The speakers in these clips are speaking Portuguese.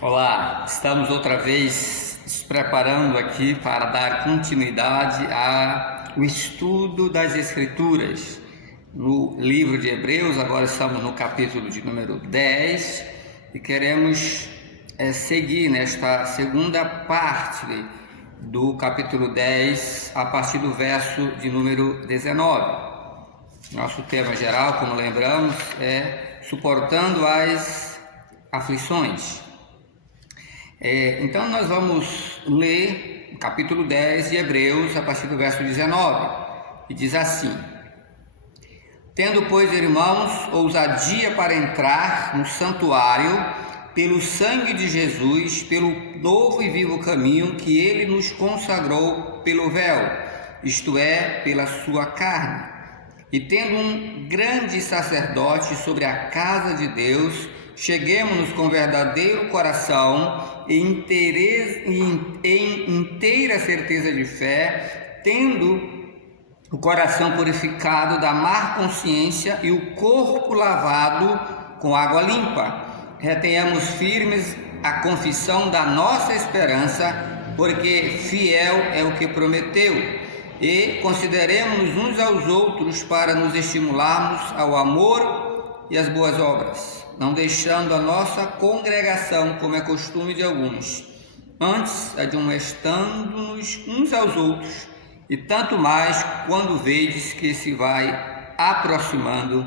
Olá, estamos outra vez nos preparando aqui para dar continuidade ao estudo das Escrituras no livro de Hebreus. Agora estamos no capítulo de número 10 e queremos seguir nesta segunda parte do capítulo 10 a partir do verso de número 19. Nosso tema geral, como lembramos, é suportando as aflições. Então nós vamos ler o capítulo 10 de Hebreus a partir do verso 19, e diz assim: Tendo, pois, irmãos, ousadia para entrar no santuário pelo sangue de Jesus, pelo novo e vivo caminho que ele nos consagrou pelo véu, isto é, pela sua carne, e tendo um grande sacerdote sobre a casa de Deus, cheguemo-nos com verdadeiro coração e em inteira certeza de fé, tendo o coração purificado da má consciência e o corpo lavado com água limpa. Retenhamos firmes a confissão da nossa esperança, porque fiel é o que prometeu. E consideremos uns aos outros para nos estimularmos ao amor e às boas obras, não deixando a nossa congregação, como é costume de alguns, antes admoestando-nos uns aos outros, e tanto mais quando vedes que se vai aproximando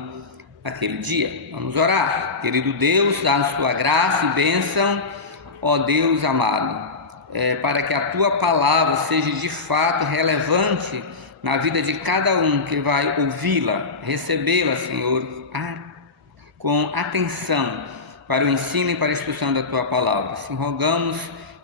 aquele dia. Vamos orar. Querido Deus, dá-nos tua graça e bênção, ó Deus amado, para que a tua palavra seja de fato relevante na vida de cada um que vai ouvi-la, recebê-la, Senhor, com atenção para o ensino e para a exposição da tua palavra. Assim rogamos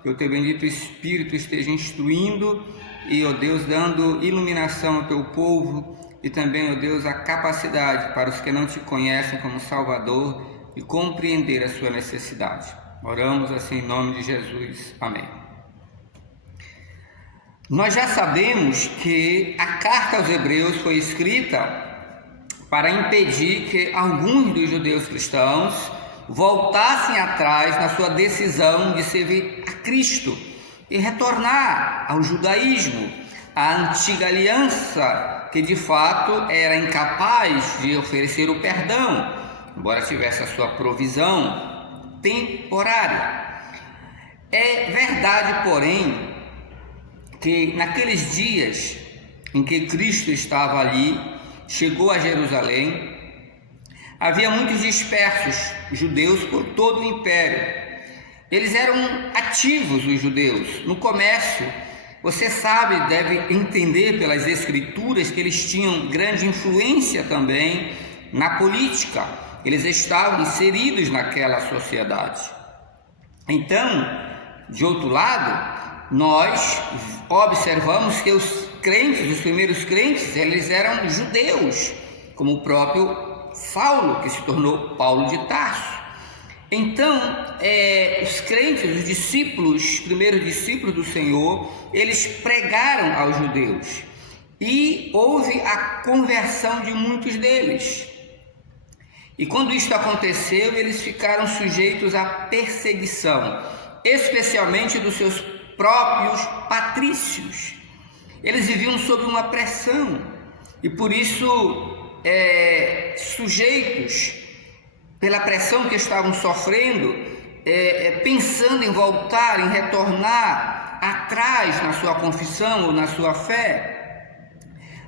que o teu bendito Espírito esteja instruindo e, ó Deus, dando iluminação ao teu povo e também, ó Deus, a capacidade para os que não te conhecem como Salvador de compreender a sua necessidade. Oramos assim em nome de Jesus. Amém. Nós já sabemos que a carta aos Hebreus foi escrita para impedir que alguns dos judeus cristãos voltassem atrás na sua decisão de servir a Cristo e retornar ao judaísmo, à antiga aliança, que de fato era incapaz de oferecer o perdão, embora tivesse a sua provisão temporária. É verdade, porém, que naqueles dias em que Cristo estava ali, chegou a Jerusalém, havia muitos dispersos judeus por todo o império. Eles eram ativos, os judeus, no comércio. Você sabe, deve entender pelas escrituras que eles tinham grande influência também na política. Eles estavam inseridos naquela sociedade. Então, de outro lado, nós observamos que os crentes, os primeiros crentes, eles eram judeus, como o próprio Saulo, que se tornou Paulo de Tarso. Então, os crentes, os discípulos, os primeiros discípulos do Senhor, eles pregaram aos judeus e houve a conversão de muitos deles. E quando isto aconteceu, eles ficaram sujeitos à perseguição, especialmente dos seus próprios patrícios. Eles viviam sob uma pressão e por isso sujeitos pela pressão que estavam sofrendo, pensando em voltar, em retornar atrás na sua confissão ou na sua fé.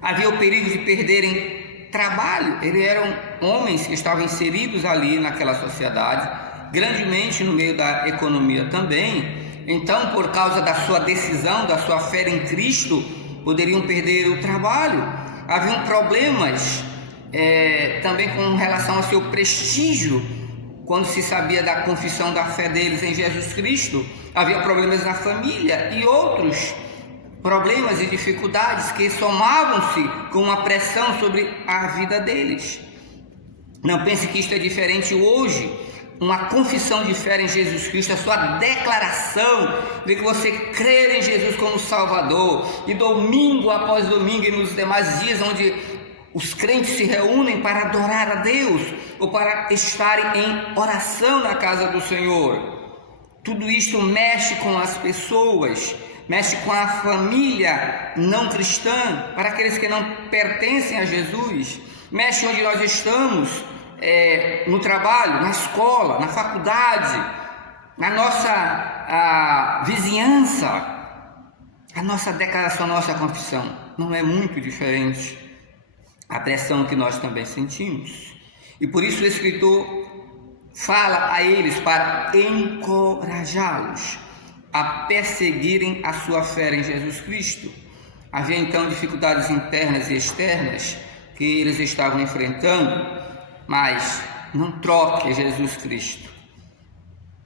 Havia o perigo de perderem trabalho. Eles eram homens que estavam inseridos ali naquela sociedade, grandemente no meio da economia também. Então, por causa da sua decisão, da sua fé em Cristo, poderiam perder o trabalho. Haviam problemas também com relação ao seu prestígio, quando se sabia da confissão da fé deles em Jesus Cristo. Havia problemas na família e outros problemas e dificuldades que somavam-se com uma pressão sobre a vida deles. Não pense que isto é diferente hoje. Uma confissão de fé em Jesus Cristo, a sua declaração de que você crê em Jesus como Salvador, e domingo após domingo e nos demais dias onde os crentes se reúnem para adorar a Deus ou para estarem em oração na casa do Senhor, Tudo isto mexe com as pessoas, mexe com a família não cristã, para aqueles que não pertencem a Jesus, mexe onde nós estamos, no trabalho, na escola, na faculdade, na nossa vizinhança. A nossa declaração, a nossa confissão não é muito diferente a pressão que nós também sentimos. E por isso o escritor fala a eles para encorajá-los a perseguirem a sua fé em Jesus Cristo. Havia então dificuldades internas e externas que eles estavam enfrentando, mas não troque Jesus Cristo.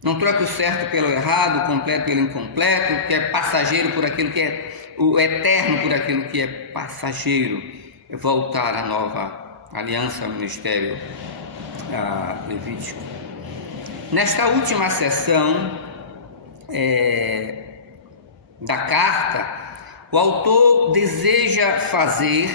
Não troque o certo pelo errado, o completo pelo incompleto, o que é passageiro por aquilo que é o eterno, por aquilo que é passageiro. É voltar à nova aliança, ao ministério levítico. Nesta última sessão da carta, o autor deseja fazer,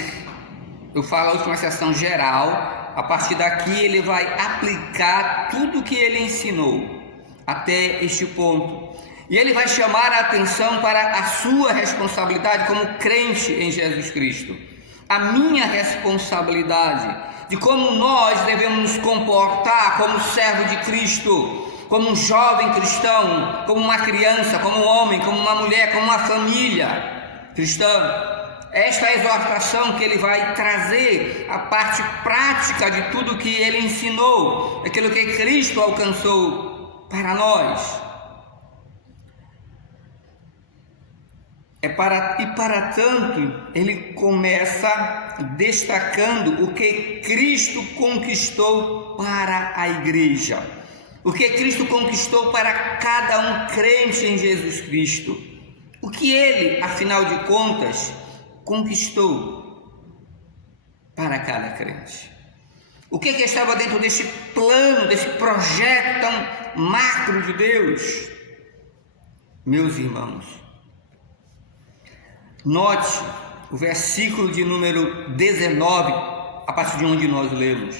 eu falo a última sessão geral, a partir daqui ele vai aplicar tudo o que ele ensinou até este ponto. E ele vai chamar a atenção para a sua responsabilidade como crente em Jesus Cristo. A minha responsabilidade de como nós devemos nos comportar como servo de Cristo, como um jovem cristão, como uma criança, como um homem, como uma mulher, como uma família cristã. Esta é a exortação que ele vai trazer, a parte prática de tudo que ele ensinou, aquilo que Cristo alcançou para nós. E para tanto, ele começa destacando o que Cristo conquistou para a igreja, o que Cristo conquistou para cada um crente em Jesus Cristo, o que ele, afinal de contas, conquistou para cada crente. O que estava dentro desse plano, desse projeto tão macro de Deus? Meus irmãos, note o versículo de número 19, a partir de onde nós lemos.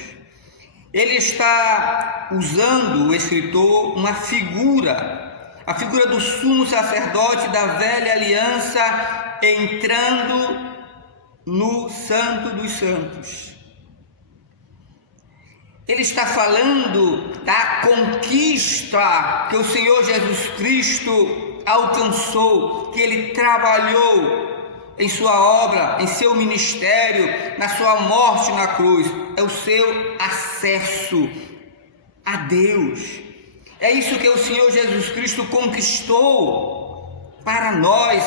Ele está usando, o escritor, uma figura, a figura do sumo sacerdote da velha aliança entrando no Santo dos Santos. Ele está falando da conquista que o Senhor Jesus Cristo alcançou, que ele trabalhou em sua obra, em seu ministério, na sua morte na cruz. É o seu acesso a Deus. É isso que o Senhor Jesus Cristo conquistou para nós,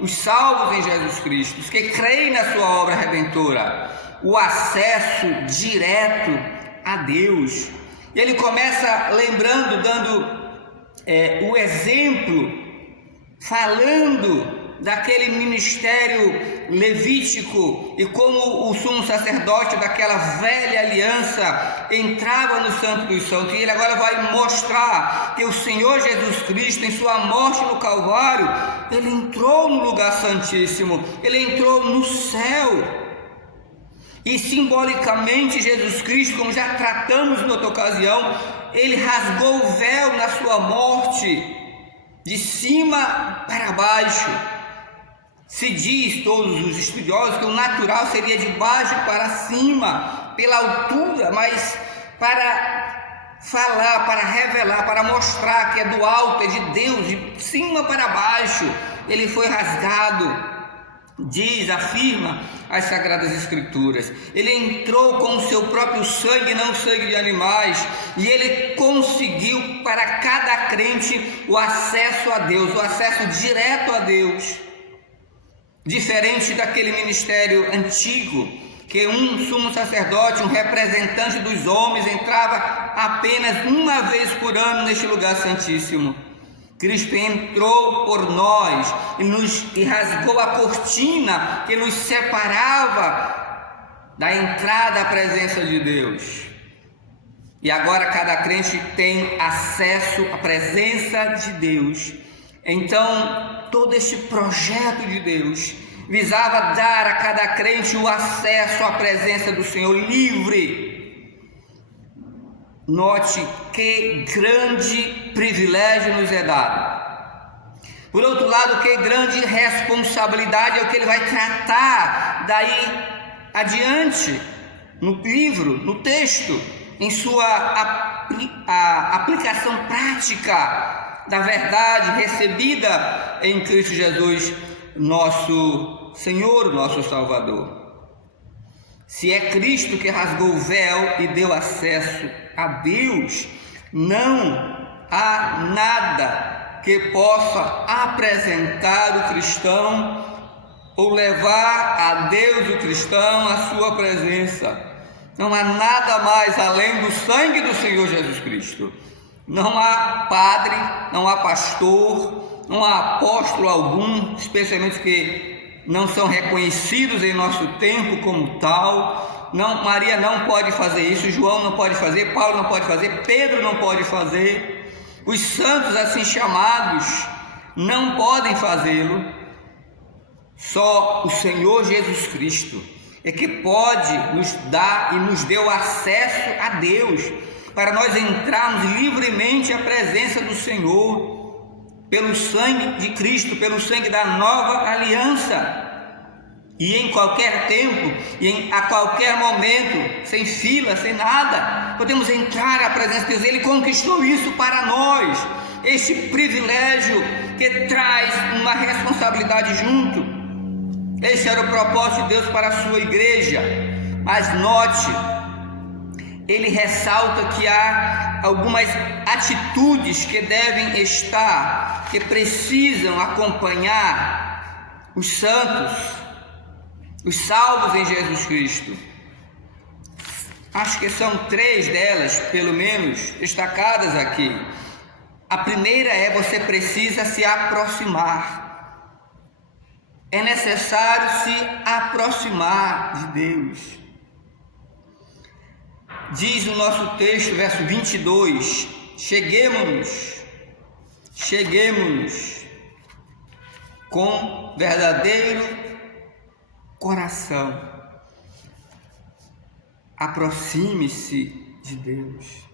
os salvos em Jesus Cristo, os que creem na sua obra redentora, o acesso direto a Deus. E ele começa lembrando, dando o exemplo, falando daquele ministério levítico e como o sumo sacerdote daquela velha aliança entrava no Santo dos Santos. E ele agora vai mostrar que o Senhor Jesus Cristo, em sua morte no Calvário, ele entrou no lugar santíssimo, ele entrou no céu. E simbolicamente Jesus Cristo, como já tratamos em outra ocasião, ele rasgou o véu na sua morte, de cima para baixo. Se diz, todos os estudiosos, que o natural seria de baixo para cima, pela altura, mas para falar, para revelar, para mostrar que é do alto, é de Deus, de cima para baixo, ele foi rasgado. Diz, afirma as Sagradas Escrituras, ele entrou com o seu próprio sangue, não sangue de animais, e ele conseguiu para cada crente o acesso a Deus, o acesso direto a Deus, diferente daquele ministério antigo, que um sumo sacerdote, um representante dos homens, entrava apenas uma vez por ano neste lugar santíssimo. Cristo entrou por nós e rasgou a cortina que nos separava da entrada à presença de Deus. E agora cada crente tem acesso à presença de Deus. Então, todo este projeto de Deus visava dar a cada crente o acesso à presença do Senhor livre. Note que grande privilégio nos é dado. Por outro lado, que grande responsabilidade é o que ele vai tratar daí adiante, no livro, no texto, em sua aplicação prática da verdade recebida em Cristo Jesus, nosso Senhor, nosso Salvador. Se é Cristo que rasgou o véu e deu acesso a Deus, não há nada que possa apresentar o cristão ou levar a Deus o cristão à sua presença. Não há nada mais além do sangue do Senhor Jesus Cristo. Não há padre, não há pastor, não há apóstolo algum, especialmente que não são reconhecidos em nosso tempo como tal. Não, Maria não pode fazer isso, João não pode fazer, Paulo não pode fazer, Pedro não pode fazer, os santos assim chamados não podem fazê-lo. Só o Senhor Jesus Cristo é que pode nos dar e nos deu acesso a Deus, para nós entrarmos livremente à presença do Senhor, pelo sangue de Cristo, pelo sangue da nova aliança. E em qualquer tempo, a qualquer momento, sem fila, sem nada, podemos entrar à presença de Deus. Ele conquistou isso para nós, este privilégio que traz uma responsabilidade junto. Esse era o propósito de Deus para a sua igreja. Mas note, ele ressalta que há algumas atitudes que devem estar, que precisam acompanhar os santos, os salvos em Jesus Cristo. Acho que são 3 delas, pelo menos, destacadas aqui. A primeira é: você precisa se aproximar. É necessário se aproximar de Deus. Diz o nosso texto, verso 22, cheguemo-nos com verdadeiro coração. Aproxime-se de Deus.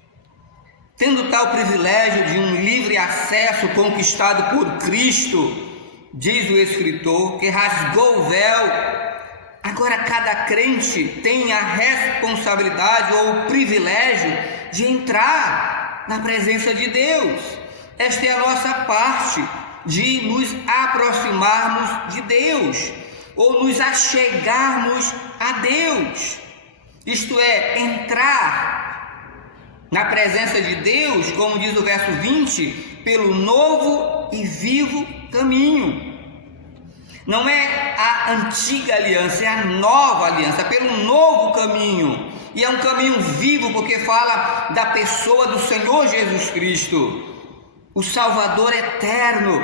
Tendo tal privilégio de um livre acesso conquistado por Cristo, diz o escritor, que rasgou o véu, agora cada crente tem a responsabilidade ou o privilégio de entrar na presença de Deus. Esta é a nossa parte, de nos aproximarmos de Deus, ou nos achegarmos a Deus. Isto é, entrar na presença de Deus, como diz o verso 20, pelo novo e vivo caminho. Não é a antiga aliança, é a nova aliança, pelo novo caminho. E é um caminho vivo, porque fala da pessoa do Senhor Jesus Cristo, o Salvador eterno.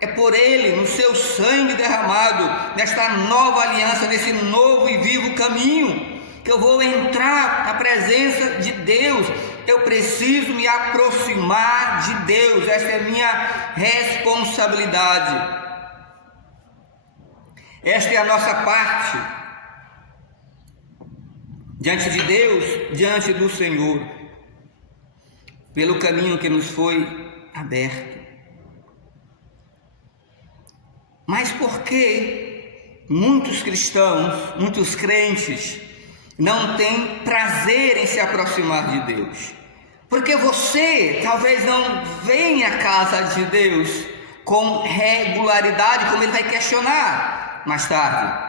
É por Ele, no seu sangue derramado, nesta nova aliança, nesse novo e vivo caminho, que eu vou entrar na presença de Deus. Eu preciso me aproximar de Deus. Esta é a minha responsabilidade. Esta é a nossa parte diante de Deus, diante do Senhor, pelo caminho que nos foi aberto. Mas por que muitos cristãos, muitos crentes, não têm prazer em se aproximar de Deus? Porque você talvez não venha à casa de Deus com regularidade, como ele vai questionar mais tarde.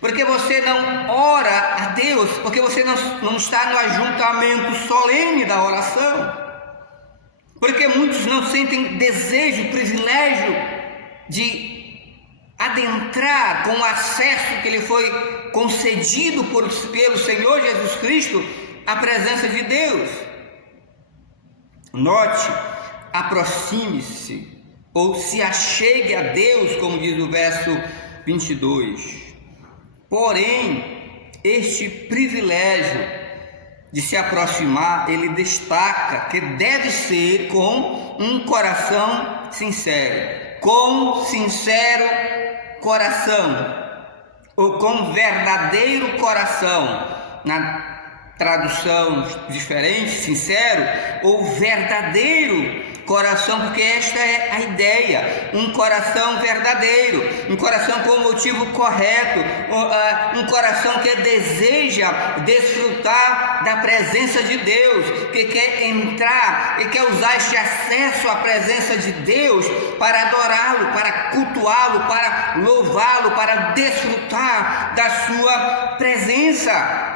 Porque você não ora a Deus, porque você não está no ajuntamento solene da oração. Porque muitos não sentem desejo, privilégio de adentrar com o acesso que lhe foi concedido pelo Senhor Jesus Cristo à presença de Deus. Note, aproxime-se ou se achegue a Deus, como diz o verso 22. Porém, este privilégio de se aproximar, ele destaca que deve ser com um coração sincero. Com sincero coração, ou com verdadeiro coração, na tradução diferente, sincero ou verdadeiro coração, porque esta é a ideia, um coração verdadeiro, um coração com o motivo correto, um coração que deseja desfrutar da presença de Deus, que quer entrar e quer usar este acesso à presença de Deus para adorá-lo, para cultuá-lo, para louvá-lo, para desfrutar da sua presença.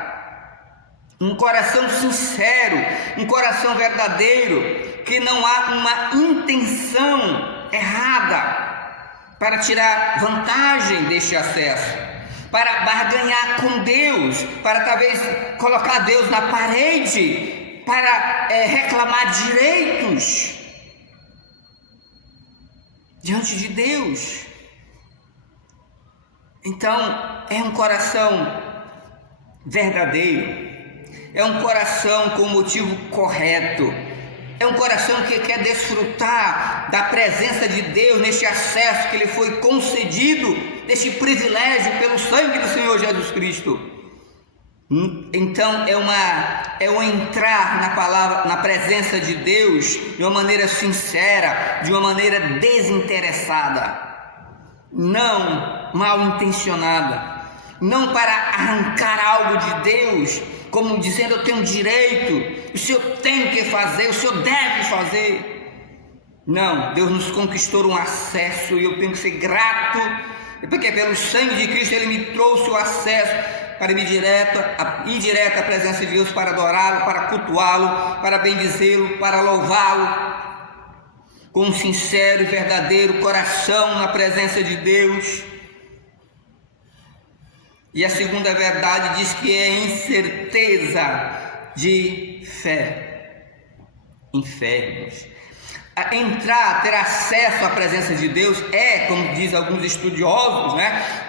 Um coração sincero, um coração verdadeiro, que não há uma intenção errada para tirar vantagem deste acesso, para barganhar com Deus, para talvez colocar Deus na parede, para reclamar direitos diante de Deus. Então, é um coração verdadeiro. É um coração com o motivo correto. É um coração que quer desfrutar da presença de Deus neste acesso que lhe foi concedido, deste privilégio pelo sangue do Senhor Jesus Cristo. Então é um entrar na palavra, na presença de Deus de uma maneira sincera, de uma maneira desinteressada, não mal intencionada, não para arrancar algo de Deus, como dizendo eu tenho direito, o Senhor tem que fazer, o Senhor deve fazer. Não, Deus nos conquistou um acesso e eu tenho que ser grato, porque pelo sangue de Cristo Ele me trouxe o acesso para ir direto à presença de Deus, para adorá-lo, para cultuá-lo, para bendizê-lo, para louvá-lo, com um sincero e verdadeiro coração na presença de Deus. E a segunda verdade diz que é em certeza de fé. Enfermos. Entrar, ter acesso à presença de Deus é, como diz alguns estudiosos,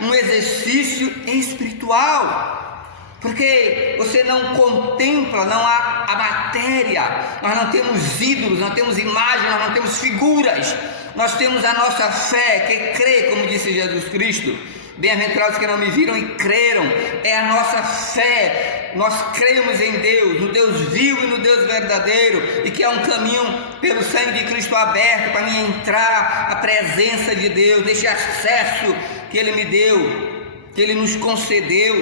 um exercício espiritual. Porque você não contempla, não há a matéria, nós não temos ídolos, não temos imagens, nós não temos figuras. Nós temos a nossa fé que crê, como disse Jesus Cristo. Bem-aventurados que não me viram e creram, é a nossa fé. Nós cremos em Deus, no Deus vivo e no Deus verdadeiro, e que há um caminho pelo sangue de Cristo aberto para mim entrar à presença de Deus, deste acesso que Ele me deu, que Ele nos concedeu.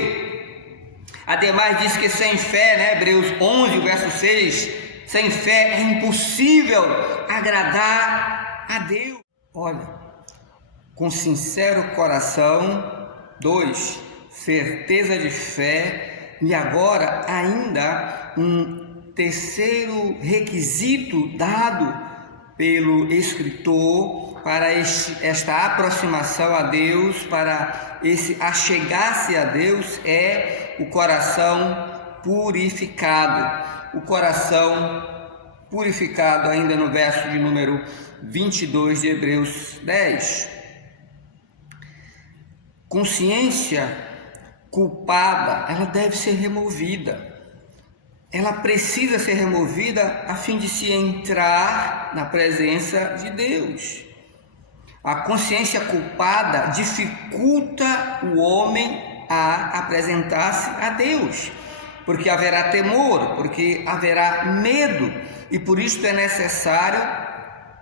Ademais diz que sem fé, Hebreus 11, verso 6, sem fé é impossível agradar a Deus. Olha, com sincero coração. 2, certeza de fé. E agora ainda um terceiro requisito dado pelo escritor para esta aproximação a Deus, para esse achegar-se a Deus, é o coração purificado. O coração purificado, ainda no verso de número 22 de Hebreus 10. Consciência culpada, ela deve ser removida. Ela precisa ser removida a fim de se entrar na presença de Deus. A consciência culpada dificulta o homem a apresentar-se a Deus, porque haverá temor, porque haverá medo, e por isso é necessário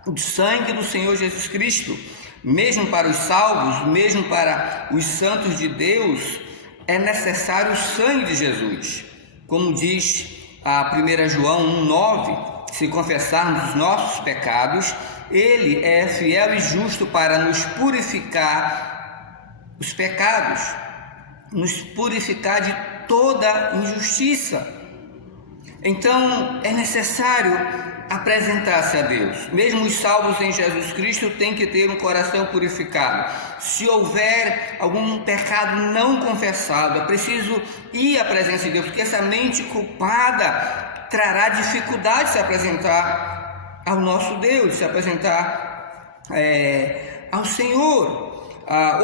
o sangue do Senhor Jesus Cristo. Mesmo para os salvos, mesmo para os santos de Deus, é necessário o sangue de Jesus. Como diz a 1 João 1,9, se confessarmos os nossos pecados, Ele é fiel e justo para nos purificar os pecados, nos purificar de toda injustiça. Então, é necessário apresentar-se a Deus. Mesmo os salvos em Jesus Cristo têm que ter um coração purificado. Se houver algum pecado não confessado, é preciso ir à presença de Deus, porque essa mente culpada trará dificuldade de se apresentar ao nosso Deus, se apresentar ao Senhor.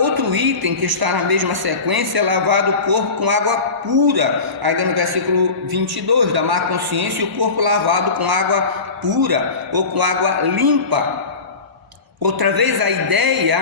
Outro item que está na mesma sequência é lavar o corpo com água pura, ainda no versículo 22, da má consciência, e o corpo lavado com água pura ou com água limpa. Outra vez a ideia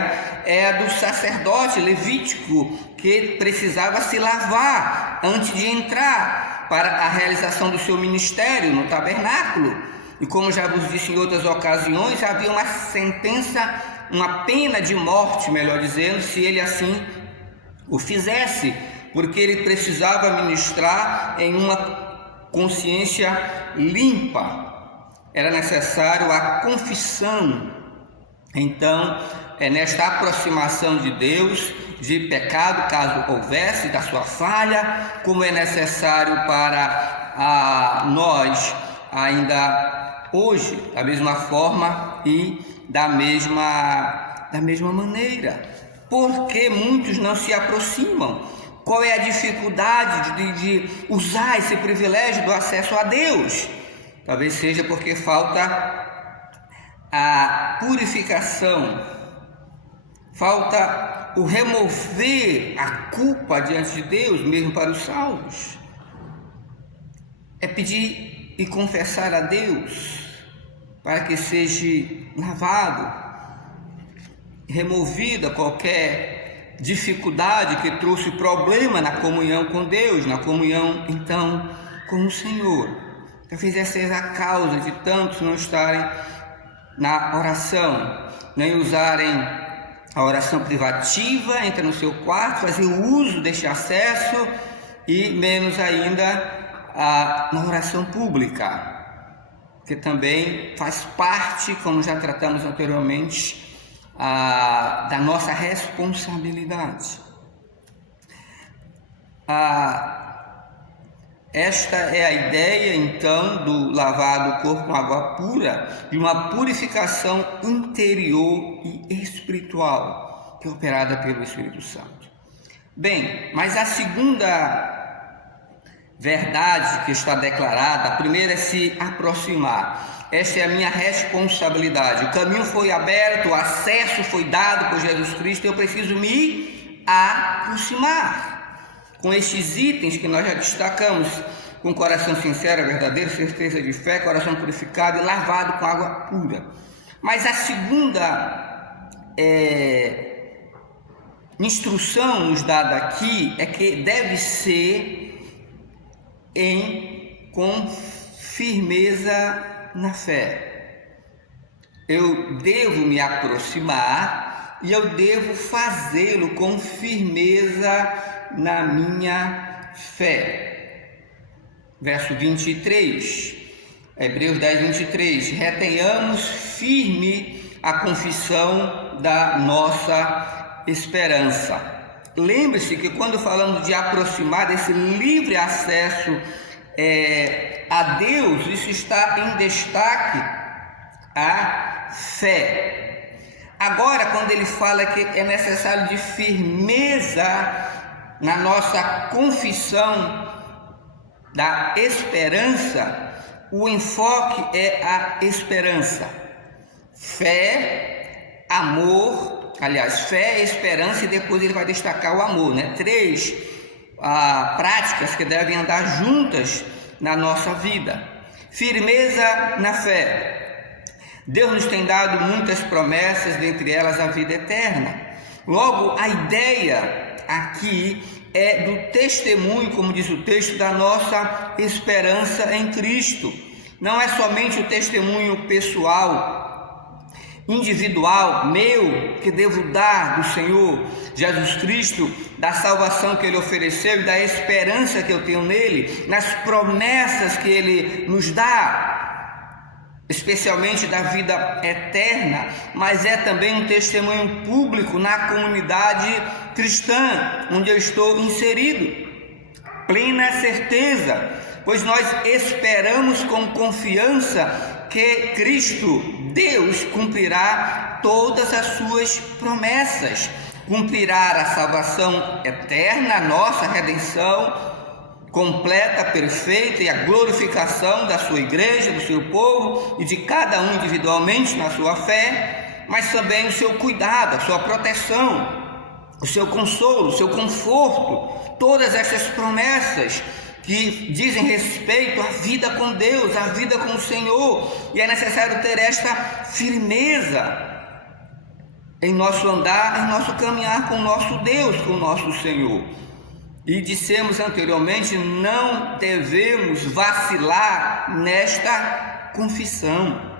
é a do sacerdote levítico, que precisava se lavar antes de entrar para a realização do seu ministério no tabernáculo. E como já vos disse em outras ocasiões, havia uma sentença, uma pena de morte, melhor dizendo, se ele assim o fizesse, porque ele precisava ministrar em uma consciência limpa. Era necessário a confissão. Então, é nesta aproximação de Deus, de pecado, caso houvesse, da sua falha, como é necessário para nós ainda hoje, da mesma forma e da mesma maneira. Porque muitos não se aproximam? Qual é a dificuldade de usar esse privilégio do acesso a Deus? Talvez seja porque falta a purificação, falta o remover a culpa diante de Deus, mesmo para os salvos. É pedir e confessar a Deus para que seja lavado, removida qualquer dificuldade que trouxe problema na comunhão com Deus, na comunhão então com o Senhor. Talvez essa seja a causa de tantos não estarem na oração, nem usarem a oração privativa, entra no seu quarto, fazer o uso deste acesso, e menos ainda na oração pública, que também faz parte, como já tratamos anteriormente, da nossa responsabilidade. Esta é a ideia, então, do lavar do corpo com água pura, de uma purificação interior e espiritual, que é operada pelo Espírito Santo. Bem, mas a segunda verdade que está declarada, a primeira é se aproximar. Esta é a minha responsabilidade. O caminho foi aberto, o acesso foi dado por Jesus Cristo, eu preciso me aproximar. Com estes itens que nós já destacamos, com coração sincero, verdadeiro, certeza de fé, coração purificado e lavado com água pura. Mas a segunda instrução nos dada aqui é que deve ser com firmeza na fé. Eu devo me aproximar e eu devo fazê-lo com firmeza na minha fé. Verso 23, Hebreus 10, 23, retenhamos firme a confissão da nossa esperança. Lembre-se que quando falamos de aproximar, desse livre acesso a Deus, isso está em destaque a fé. Agora, quando ele fala que é necessário de firmeza na nossa confissão da esperança, o enfoque é a esperança. Fé, amor, fé, esperança, e depois ele vai destacar o amor, né? 3 práticas que devem andar juntas na nossa vida. Firmeza na fé. Deus nos tem dado muitas promessas, dentre elas a vida eterna. Logo, a ideia aqui é do testemunho, como diz o texto, da nossa esperança em Cristo. Não é somente o testemunho pessoal, individual, meu, que devo dar do Senhor Jesus Cristo, da salvação que Ele ofereceu e da esperança que eu tenho nele, nas promessas que Ele nos dá, especialmente da vida eterna, mas é também um testemunho público na comunidade cristã, onde eu estou inserido. Plena certeza, pois nós esperamos com confiança que Cristo, Deus, cumprirá todas as suas promessas, cumprirá a salvação eterna, a nossa redenção completa, perfeita, e a glorificação da sua igreja, do seu povo e de cada um individualmente na sua fé, mas também o seu cuidado, a sua proteção, o seu consolo, o seu conforto, todas essas promessas que dizem respeito à vida com Deus, à vida com o Senhor, e é necessário ter esta firmeza em nosso andar, em nosso caminhar com o nosso Deus, com o nosso Senhor. E dissemos anteriormente, não devemos vacilar nesta confissão.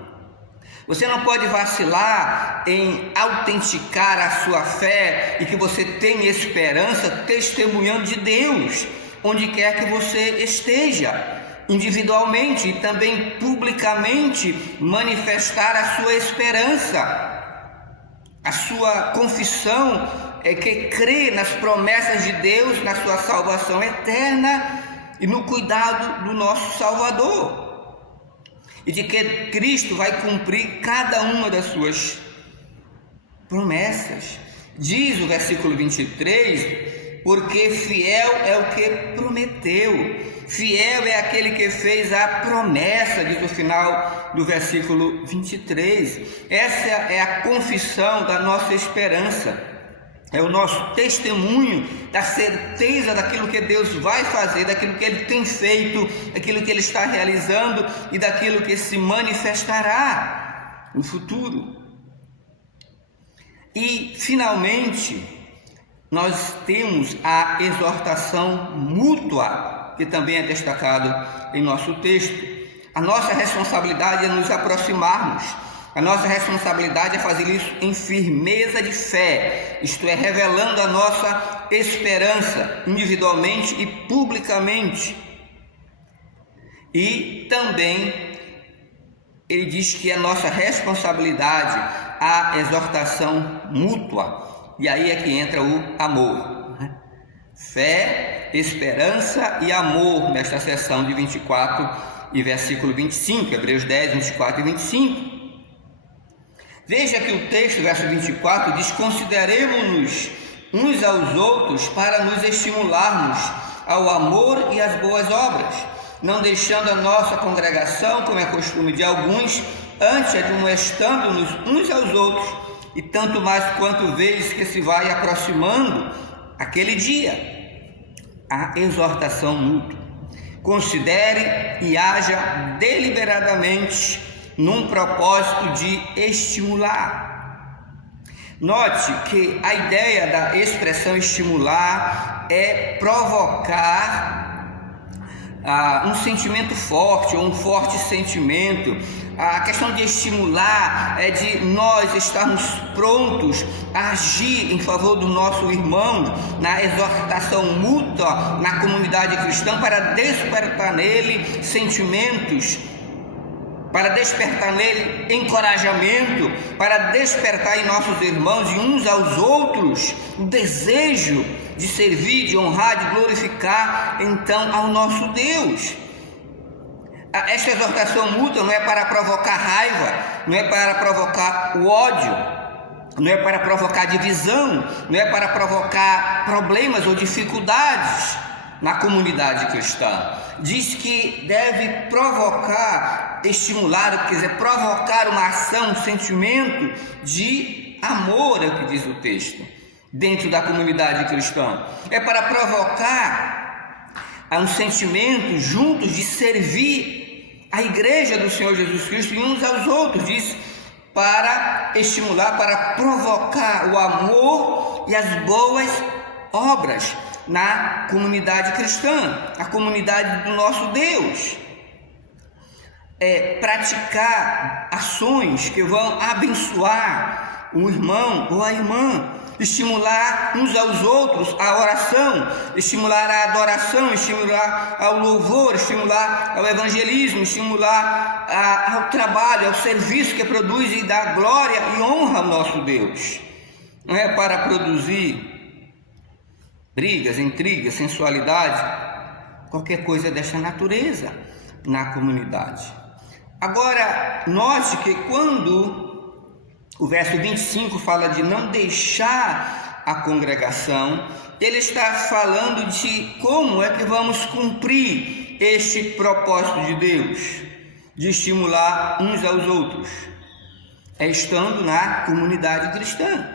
Você não pode vacilar em autenticar a sua fé e que você tem esperança testemunhando de Deus, onde quer que você esteja, individualmente e também publicamente manifestar a sua esperança. A sua confissão é que crê nas promessas de Deus, na sua salvação eterna e no cuidado do nosso Salvador. E de que Cristo vai cumprir cada uma das suas promessas. Diz o versículo 23, porque fiel é o que prometeu. Fiel é aquele que fez a promessa, diz o final do versículo 23. Essa é a confissão da nossa esperança. É o nosso testemunho da certeza daquilo que Deus vai fazer, daquilo que Ele tem feito, daquilo que Ele está realizando e daquilo que se manifestará no futuro. E, finalmente, nós temos a exortação mútua, que também é destacado em nosso texto. A nossa responsabilidade é nos aproximarmos. A nossa responsabilidade é fazer isso em firmeza de fé, isto é, revelando a nossa esperança individualmente e publicamente. E também ele diz que é nossa responsabilidade a exortação mútua, e aí é que entra o amor. Fé, esperança e amor nesta seção de 24 e versículo 25, Hebreus 10, 24 e 25. Veja que o texto, verso 24, diz: consideremo-nos uns aos outros para nos estimularmos ao amor e às boas obras, não deixando a nossa congregação, como é costume de alguns, antes admoestando-nos uns aos outros, e tanto mais quanto vês que se vai aproximando aquele dia. A exortação mútua. Considere e haja deliberadamente num propósito de estimular. Note que a ideia da expressão estimular é provocar um sentimento forte, ou um forte sentimento. A questão de estimular é de nós estarmos prontos a agir em favor do nosso irmão, na exortação mútua na comunidade cristã, para despertar nele sentimentos, para despertar nele encorajamento, para despertar em nossos irmãos e uns aos outros o desejo de servir, de honrar, de glorificar então ao nosso Deus. Esta exortação mútua não é para provocar raiva, não é para provocar o ódio, não é para provocar divisão, não é para provocar problemas ou dificuldades na comunidade cristã. Diz que deve provocar, estimular, quer dizer, provocar uma ação, um sentimento de amor, é o que diz o texto, dentro da comunidade cristã. É para provocar um sentimento juntos de servir a igreja do Senhor Jesus Cristo e uns aos outros. Diz para estimular, para provocar o amor e as boas obras na comunidade cristã, a comunidade do nosso Deus. Praticar ações que vão abençoar o irmão ou a irmã, estimular uns aos outros a oração, estimular a adoração, estimular ao louvor, estimular ao evangelismo, estimular ao trabalho, ao serviço que produz e dá glória e honra ao nosso Deus. Não é para produzir brigas, intrigas, sensualidade, qualquer coisa desta natureza na comunidade. Agora, note que quando o verso 25 fala de não deixar a congregação, ele está falando de como é que vamos cumprir este propósito de Deus, de estimular uns aos outros. É estando na comunidade cristã,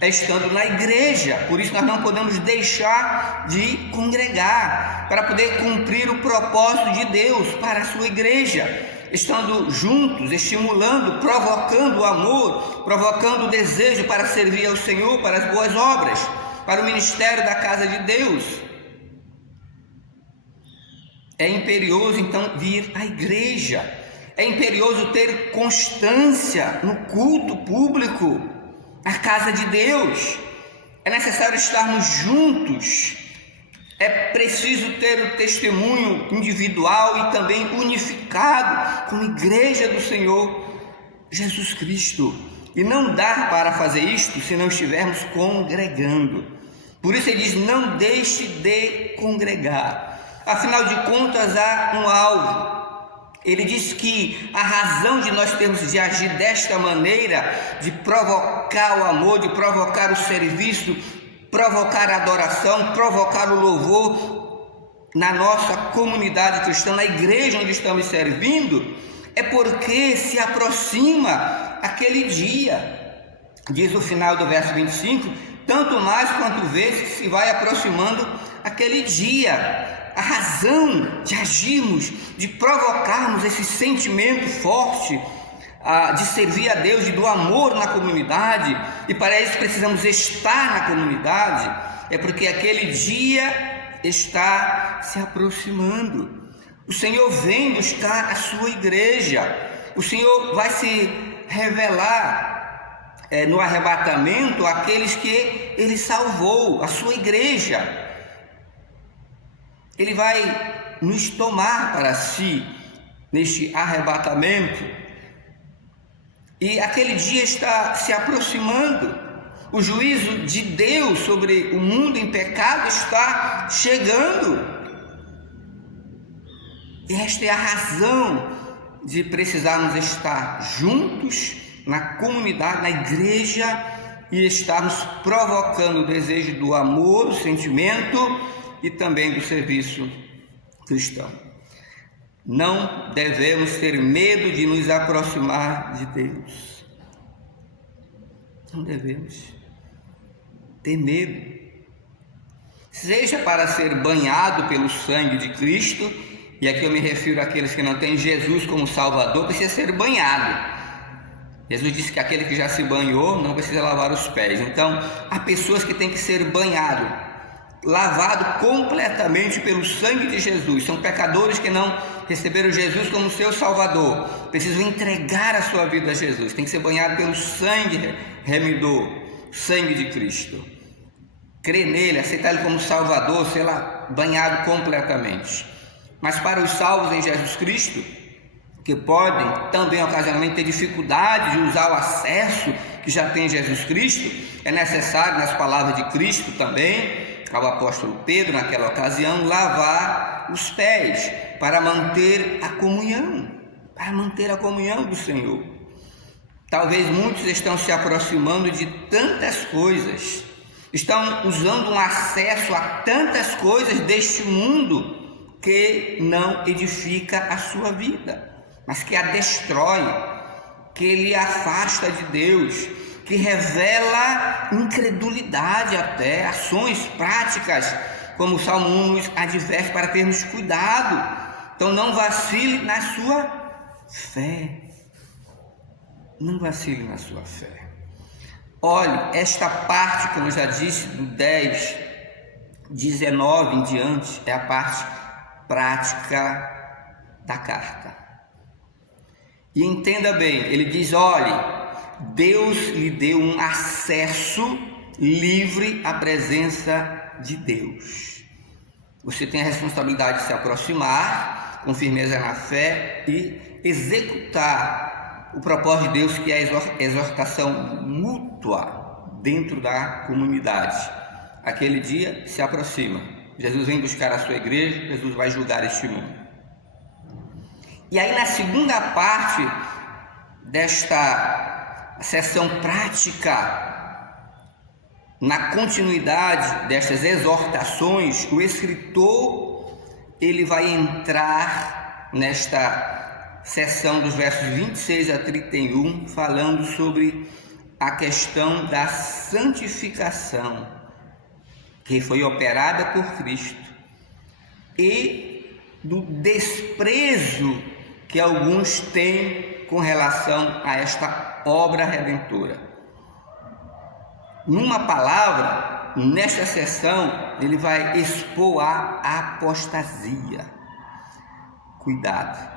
é estando na igreja. Por isso nós não podemos deixar de congregar, para poder cumprir o propósito de Deus para a sua igreja, estando juntos, estimulando, provocando o amor, provocando o desejo para servir ao Senhor, para as boas obras, para o ministério da casa de Deus. É imperioso então vir à igreja, é imperioso ter constância no culto público, na casa de Deus. É necessário estarmos juntos, é preciso ter o testemunho individual e também unificado como igreja do Senhor Jesus Cristo. E não dá para fazer isto se não estivermos congregando. Por isso ele diz: não deixe de congregar. Afinal de contas, há um alvo. Ele diz que a razão de nós termos de agir desta maneira, de provocar o amor, de provocar o serviço, provocar a adoração, provocar o louvor na nossa comunidade cristã, na igreja onde estamos servindo, é porque se aproxima aquele dia. Diz o final do verso 25: tanto mais quanto vezes se vai aproximando aquele dia. A razão de agirmos, de provocarmos esse sentimento forte de servir a Deus e do amor na comunidade, e para isso precisamos estar na comunidade, é porque aquele dia está se aproximando. O Senhor vem buscar a sua igreja, o Senhor vai se revelar no arrebatamento àqueles que Ele salvou, a sua igreja. Ele vai nos tomar para si neste arrebatamento, e aquele dia está se aproximando. O juízo de Deus sobre o mundo em pecado está chegando, e esta é a razão de precisarmos estar juntos na comunidade, na igreja, e estarmos provocando o desejo do amor, o sentimento e também do serviço cristão. Não devemos ter medo de nos aproximar de Deus. Não devemos ter medo. Seja para ser banhado pelo sangue de Cristo, e aqui eu me refiro àqueles que não têm Jesus como Salvador, precisa ser banhado. Jesus disse que aquele que já se banhou não precisa lavar os pés. Então, há pessoas que têm que ser banhado, lavado completamente pelo sangue de Jesus. São pecadores que não receberam Jesus como seu Salvador, precisam entregar a sua vida a Jesus, tem que ser banhado pelo sangue remidor, sangue de Cristo, crer nele, aceitar ele como Salvador, ser lá banhado completamente. Mas para os salvos em Jesus Cristo, que podem também ocasionalmente ter dificuldade de usar o acesso que já tem Jesus Cristo, é necessário, nas palavras de Cristo também, ao apóstolo Pedro naquela ocasião, lavar os pés para manter a comunhão do Senhor. Talvez muitos estão se aproximando de tantas coisas, estão usando um acesso a tantas coisas deste mundo que não edifica a sua vida, mas que a destrói, que lhe afasta de Deus, que revela incredulidade até, ações práticas, como o Salmo 1 nos adverte para termos cuidado. Então não vacile na sua fé. Não vacile na sua fé. Olhe, esta parte, como eu já disse, do 10, 19 em diante, é a parte prática da carta. E entenda bem, ele diz: olhe, Deus lhe deu um acesso livre à presença de Deus. Você tem a responsabilidade de se aproximar com firmeza na fé e executar o propósito de Deus, que é a exortação mútua dentro da comunidade. Aquele dia se aproxima, Jesus vem buscar a sua igreja, Jesus vai julgar este mundo. E aí, na segunda parte desta sessão prática, na continuidade destas exortações, o escritor ele vai entrar nesta sessão dos versos 26 a 31, falando sobre a questão da santificação que foi operada por Cristo e do desprezo que alguns têm com relação a esta obra redentora. Numa palavra, nesta sessão, ele vai expor a apostasia. cuidado.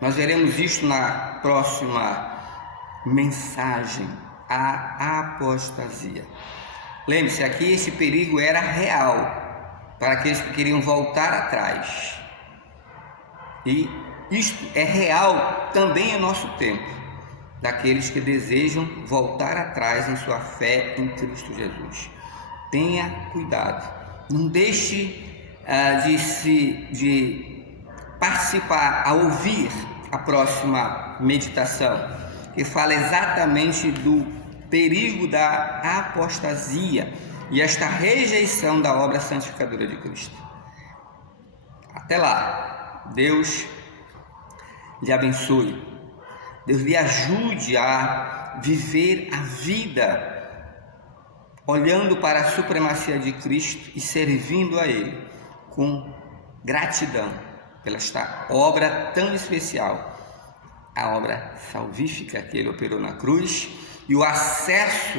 Nós veremos isto na próxima mensagem, a apostasia. Lembre-se, aqui esse perigo era real para aqueles que queriam voltar atrás. E isto é real também em nosso tempo, daqueles que desejam voltar atrás em sua fé em Cristo Jesus. Tenha cuidado, não deixe de participar, a ouvir a próxima meditação, que fala exatamente do perigo da apostasia e esta rejeição da obra santificadora de Cristo. Até lá, Deus lhe abençoe, Deus lhe ajude a viver a vida olhando para a supremacia de Cristo e servindo a Ele com gratidão pela esta obra tão especial, a obra salvífica que Ele operou na cruz e o acesso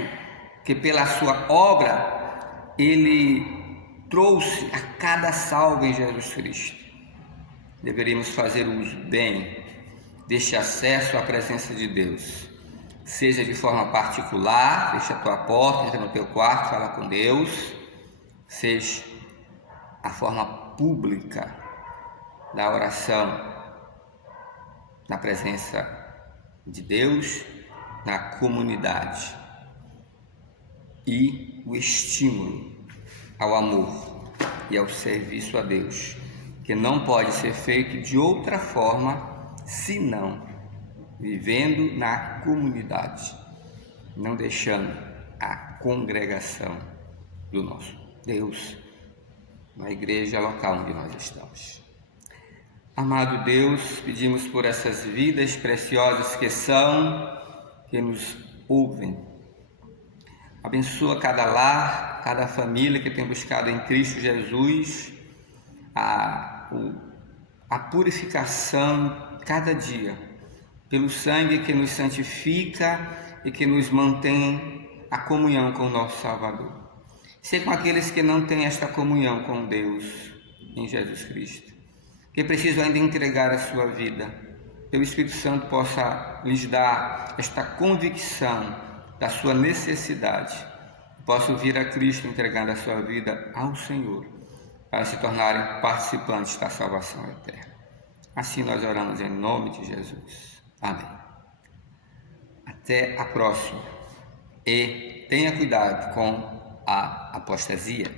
que pela sua obra Ele trouxe a cada salvo em Jesus Cristo. Deveríamos fazer uso bem deste acesso à presença de Deus, seja de forma particular, fecha a tua porta, entra no teu quarto, fala com Deus, seja a forma pública da oração na presença de Deus, na comunidade, e o estímulo ao amor e ao serviço a Deus, que não pode ser feito de outra forma senão vivendo na comunidade, não deixando a congregação do nosso Deus na igreja local onde nós estamos. Amado Deus, pedimos por essas vidas preciosas que nos ouvem. Abençoa cada lar, cada família que tem buscado em Cristo Jesus a purificação cada dia, pelo sangue que nos santifica e que nos mantém a comunhão com o nosso Salvador. Ser com aqueles que não têm esta comunhão com Deus em Jesus Cristo, que precisam ainda entregar a sua vida, que o Espírito Santo possa lhes dar esta convicção da sua necessidade, possam vir a Cristo entregando a sua vida ao Senhor, para se tornarem participantes da salvação eterna. Assim nós oramos em nome de Jesus. Amém. Até a próxima. E tenha cuidado com a apostasia.